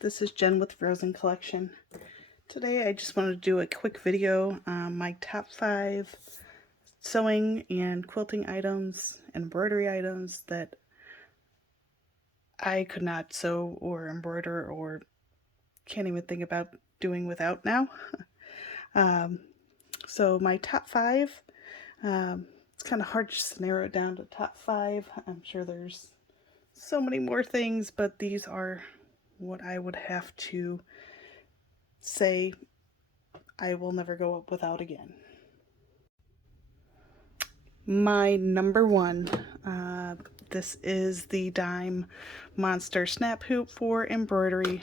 this is Jen with Frozen Collection. Today I just wanted to do a quick video on my top 5 sewing and quilting items, embroidery items that I could not sew or embroider or can't even think about doing without now. So my top 5, it's kind of hard just to narrow it down to top 5. I'm sure there's so many more things, but these are what I would have to say I will never go up without again. My number 1, this is the Dime Monster Snap Hoop for embroidery.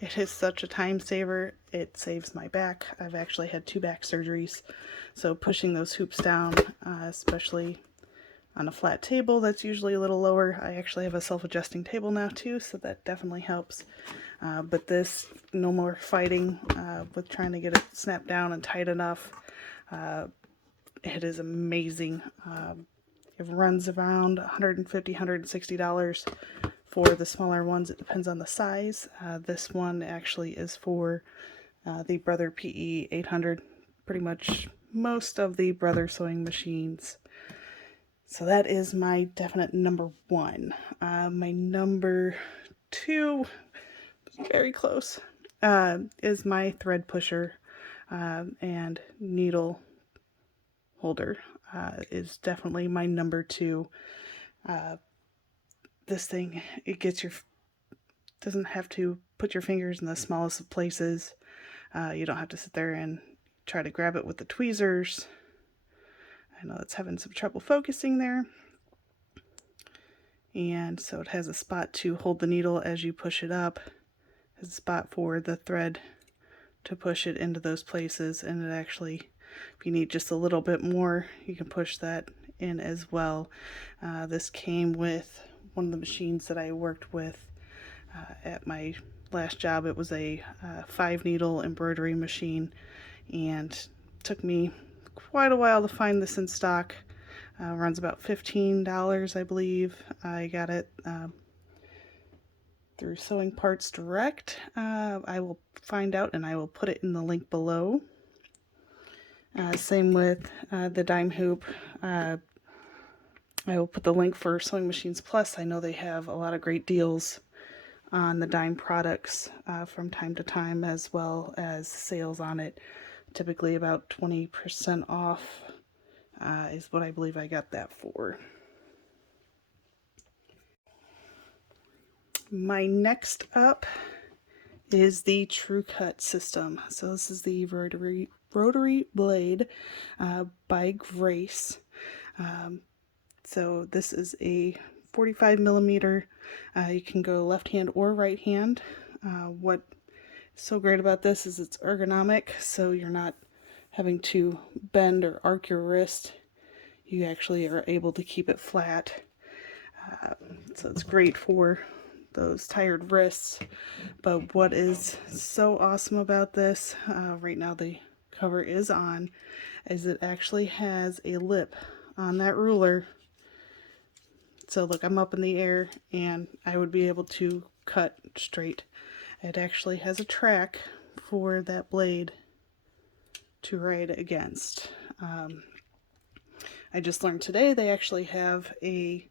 It is such a time saver. It saves my back. I've actually had 2 back surgeries, so pushing those hoops down, especially on a flat table that's usually a little lower. I actually have a self-adjusting table now too, so that definitely helps. But this, no more fighting with trying to get it snapped down and tight enough. It is amazing. It runs around $150, $160 for the smaller ones. It depends on the size. This one actually is for the Brother PE 800, pretty much most of the Brother sewing machines. So that is my definite number 1. My number 2, very close, is my thread pusher and needle holder. Is definitely my number 2. This thing, it gets your, doesn't have to put your fingers in the smallest of places. You don't have to sit there and try to grab it with the tweezers. I know it's having some trouble focusing there. And so it has a spot to hold the needle as you push it up. It has a spot for the thread to push it into those places, and it actually, if you need just a little bit more, you can push that in as well. This came with one of the machines that I worked with at my last job. It was a 5-needle embroidery machine, and it took me quite a while to find this in stock. Runs about $15, I believe. I got it through Sewing Parts Direct. I will find out and I will put it in the link below. Same with the Dime Hoop. I will put the link for Sewing Machines Plus. I know they have a lot of great deals on the Dime products from time to time, as well as sales on it. Typically about 20% off is what I believe I got that for. My next up is the Trucut system. So this is the Rotary Blade by Grace. So this is a 45 millimeter. You can go left hand or right hand. What's so great about this is it's ergonomic, so you're not having to bend or arc your wrist. You actually are able to keep it flat. So it's great for those tired wrists. But what is so awesome about this, right now the cover is on, is it actually has a lip on that ruler. So look, I'm up in the air and I would be able to cut straight. It actually has a track for that blade to ride against. I just learned today they actually have a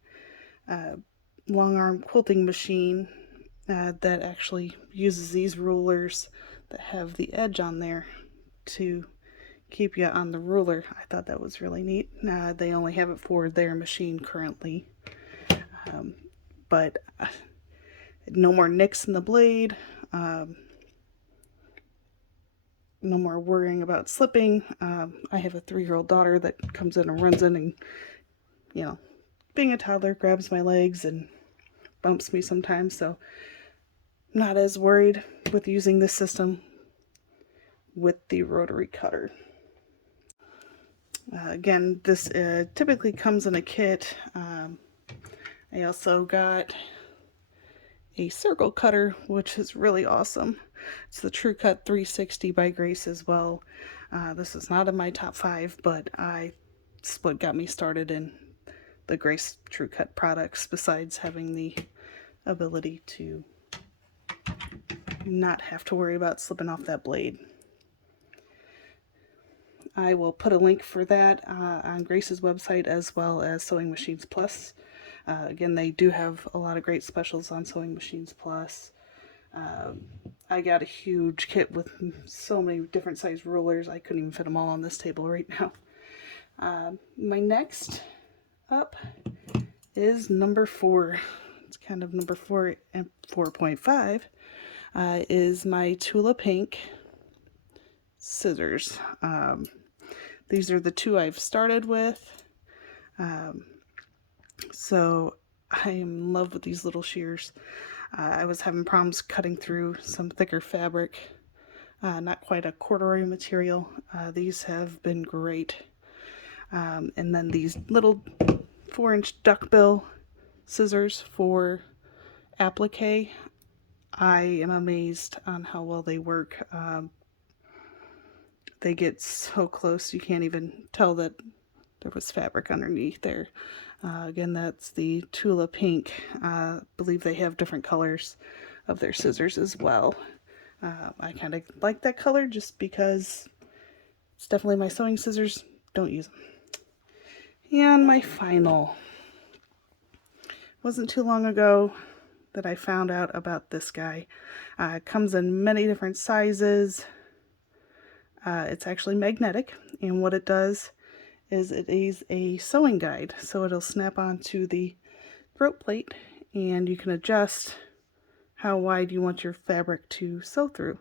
long arm quilting machine that actually uses these rulers that have the edge on there to keep you on the ruler. I thought that was really neat. They only have it for their machine currently. But no more nicks in the blade. No more worrying about slipping. I have a 3-year-old daughter that comes in and runs in and, you know, being a toddler, grabs my legs and bumps me sometimes, so I'm not as worried with using this system with the rotary cutter. Again, this typically comes in a kit. I also got a circle cutter, which is really awesome. It's the Trucut 360 by Grace as well. This is not in my top 5, but it's what got me started in the Grace Trucut products, besides having the ability to and not have to worry about slipping off that blade. I will put a link for that on Grace's website as well as Sewing Machines Plus. Again, they do have a lot of great specials on Sewing Machines Plus. I got a huge kit with so many different size rulers. I couldn't even fit them all on this table right now. My next up is number 4. It's kind of number 4 and 4.5 is my Tula Pink scissors. These are the 2 I've started with. So I am in love with these little shears. I was having problems cutting through some thicker fabric, not quite a corduroy material. These have been great. And then these little 4-inch duckbill scissors for applique. I am amazed on how well they work. They get so close you can't even tell that there was fabric underneath there. Again, that's the Tula Pink. I believe they have different colors of their scissors as well. I kind of like that color just because it's definitely my sewing scissors. Don't use them. And my final. Wasn't too long ago that I found out about this guy. It comes in many different sizes. It's actually magnetic, and what it does is it is a sewing guide. So it'll snap onto the throat plate, and you can adjust how wide you want your fabric to sew through.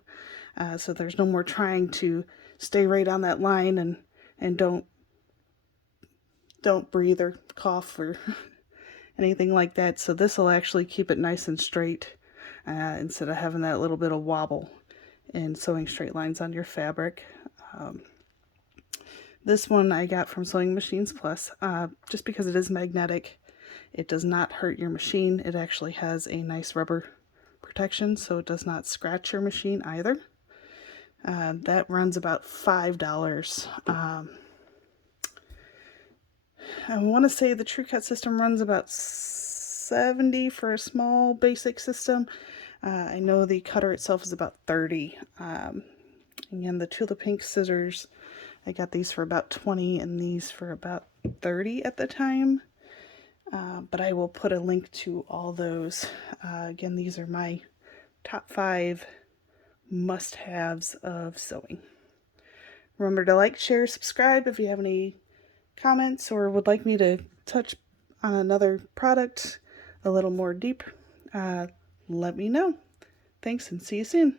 So there's no more trying to stay right on that line and don't breathe or cough or anything like that. So this will actually keep it nice and straight instead of having that little bit of wobble and sewing straight lines on your fabric. This one I got from Sewing Machines Plus just because it is magnetic. It does not hurt your machine. It actually has a nice rubber protection, so it does not scratch your machine either. That runs about $5. I want to say the Trucut system runs about $70 for a small basic system. I know the cutter itself is about $30. Again, the Tula Pink scissors, I got these for about $20 and these for about $30 at the time. But I will put a link to all those. Again, these are my top 5 must-haves of sewing. Remember to like, share, subscribe if you have any comments or would like me to touch on another product a little more deep. Let me know. Thanks and see you soon.